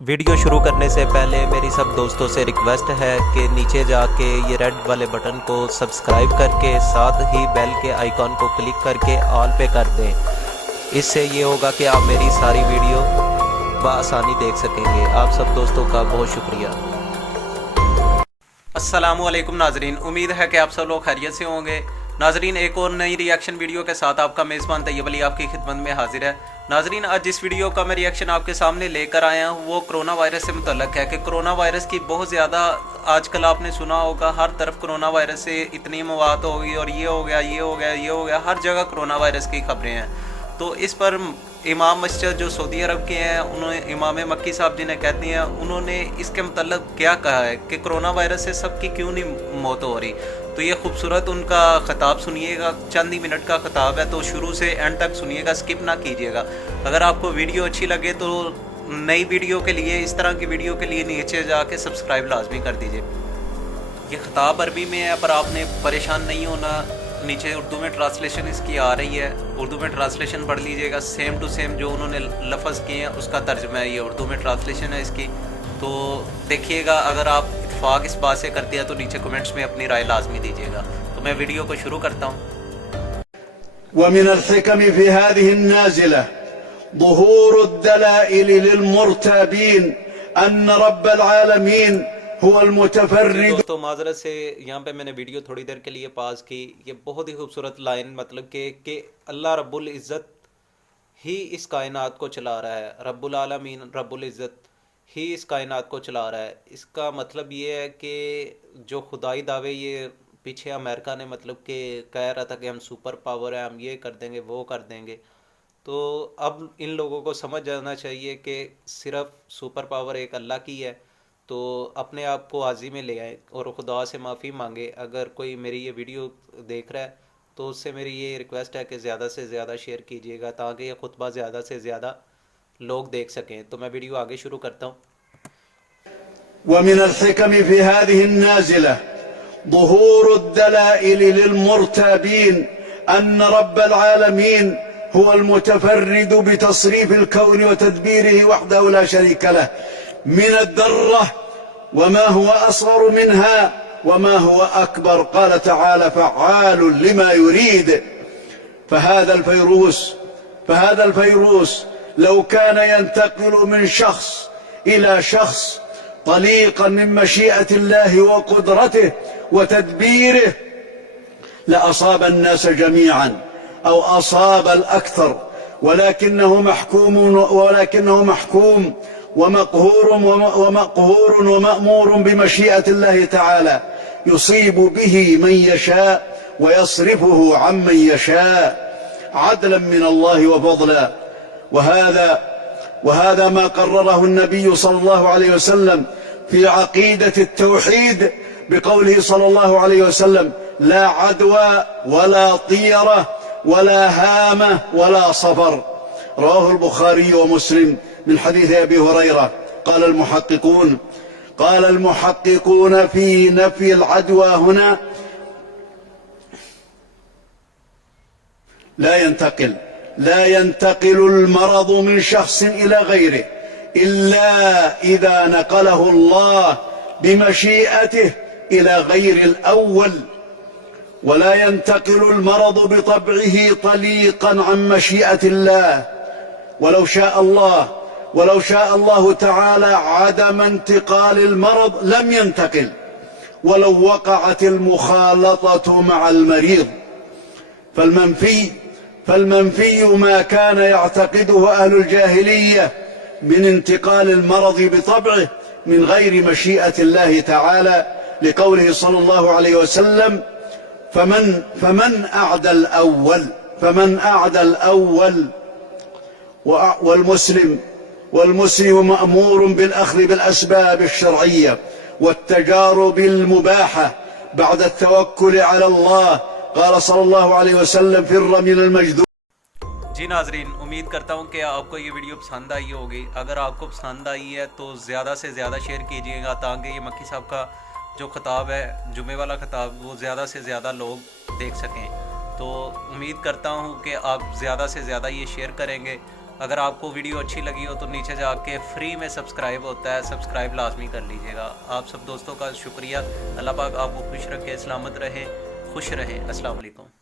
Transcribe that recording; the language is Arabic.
वीडियो शुरू करने से पहले मेरी सब दोस्तों से रिक्वेस्ट है कि नीचे जाके ये रेड वाले बटन को सब्सक्राइब करके साथ ही बेल के आइकॉन को क्लिक करके ऑल पे कर दें। इससे ये होगा कि आप मेरी सारी वीडियो बआसानी देख सकेंगे। आप सब दोस्तों का बहुत शुक्रिया। अस्सलाम वालेकुम नाजरीन, उम्मीद है कि आप सब लोग खैरियत से होंगे। नाजरीन, एक और नई रिएक्शन वीडियो के साथ आपका मेज़बान तैयब अली आपकी खिदमत में हाजिर है। नाजरीन, आज जिस वीडियो का मैं रिएक्शन आपके सामने लेकर आया हूँ वो कोरोना वायरस से मुतल्लक है कि कोरोना वायरस की बहुत ज़्यादा आजकल आपने सुना होगा, हर तरफ कोरोना वायरस से इतनी मौत हो गई और ये हो गया, ये हो गया, ये हो गया, हर जगह कोरोना वायरस की खबरें हैं। तो इस पर इमाम मस्जिद जो सऊदी अरब के हैं, उन्होंने इमाम मक्की साहब जिन्हें कहते हैं, उन्होंने इसके मतलब क्या कहा है कि कोरोना वायरस से सबकी क्यों नहीं मौत हो रही। तो ये खूबसूरत उनका खिताब सुनिएगा, चंद ही मिनट का खिताब है, तो शुरू से एंड तक सुनिएगा, स्किप ना कीजिएगा। अगर आपको वीडियो अच्छी लगे तो नई वीडियो के लिए, इस तरह की वीडियो के लिए नीचे जाके सब्सक्राइब लाजमी कर दीजिए। ये खिताब अरबी में है पर आपने परेशान नहीं होना, नीचे उर्दू में ट्रांसलेशन इसकी आ रही है, उर्दू में ट्रांसलेशन पढ़ लीजिएगा। सेम टू सेम जो उन्होंने लफ्ज़ किए हैं उसका तर्जमा है, ये उर्दू में ट्रांसलेशन है इसकी। तो देखिएगा, अगर आप इत्फाक इस बात से करते हैं तो नीचे कमेंट्स में अपनी राय लाजमी दीजिएगा। तो मैं वीडियो को शुरू करता हूँ। ومن الحكم في هذه النازلة ظهور الدلائل للمرتابين أن رب العالمين هو المتفرد। दोस्तों माजरत से यहाँ पे मैंने वीडियो थोड़ी देर के लिए पास की। ये बहुत ही खूबसूरत लाइन, मतलब कि अल्लाह रब्बुल इज़्ज़त ही इस कायनात को चला रहा है, रब्बुल आलमीन रब्बुल इज़्ज़त ही इस कायनात को चला रहा है। इसका मतलब ये है कि जो खुदाई दावे ये पीछे अमेरिका ने मतलब कि कह रहा था कि हम सुपर पावर है, हम ये कर देंगे, वो कर देंगे, तो अब इन लोगों को समझ जाना चाहिए कि सिर्फ सुपर पावर एक अल्लाह की है। तो अपने आप को आज़ी में ले आए और खुदा से माफ़ी मांगे। अगर कोई मेरी ये वीडियो देख रहा है तो उससे मेरी ये रिक्वेस्ट है कि ज़्यादा से ज़्यादा शेयर कीजिएगा ताकि ये खुतबा ज़्यादा से ज़्यादा लोग देख सकें। तो मैं वीडियो आगे शुरू करता हूँ। ومن الحكم في هذه النازلة ظهور الدلائل للمرتابين أن رب العالمين هو المتفرد بتصريف الكون وتدبيره وحده لا شريك له، من الذرة وما هو أصغر منها وما هو أكبر. قال تعالى: فعال لما يريد. فهذا الفيروس لو كان ينتقل من شخص إلى شخص طليقا من مشيئة الله وقدرته وتدبيره لأصاب الناس جميعا أو أصاب الأكثر، ولكنه محكوم ومقهور ومأمور بمشيئة الله تعالى، يصيب به من يشاء ويصرفه عمن يشاء عدلا من الله وفضلا. وهذا ما قرره النبي صلى الله عليه وسلم في عقيدة التوحيد بقوله صلى الله عليه وسلم: لا عدوى ولا طيرة ولا هامة ولا صفر. رواه البخاري ومسلم من حديث أبي هريرة. قال المحققون في نفي العدوى هنا لا ينتقل المرض من شخص إلى غيره إلا إذا نقله الله بمشيئته إلى غير الأول، ولا ينتقل المرض بطبعه طليقا عن مشيئة الله. ولو شاء الله تعالى عدم انتقال المرض لم ينتقل ولو وقعت المخالطة مع المريض. فالمنفي ما كان يعتقده أهل الجاهلية من انتقال المرض بطبعه من غير مشيئة الله تعالى، لقوله صلى الله عليه وسلم: فمن أعدى الأول والمسلم مأمور بالأخذ بالأسباب الشرعية والتجارب المباحة بعد التوكل على الله. قال صلى الله عليه وسلم: فر من المجذوب. जी नाजरीन, उम्मीद करता हूँ कि आपको ये वीडियो पसंद आई होगी। अगर आपको पसंद आई है तो ज़्यादा से ज़्यादा शेयर कीजिएगा ताकि ये मक्की साहब का जो खिताब है, जुमे वाला खिताब, वो ज़्यादा से ज़्यादा लोग देख सकें। तो उम्मीद करता हूँ कि आप ज़्यादा से ज़्यादा ये शेयर करेंगे। अगर आपको वीडियो अच्छी लगी हो तो नीचे जाके फ्री में सब्सक्राइब होता है, सब्सक्राइब लाजमी कर लीजिएगा। आप सब दोस्तों का शुक्रिया। अल्लाह पाक आपको खुश रखे, सलामत रहे, खुश रहें। अस्सलाम वालेकुम।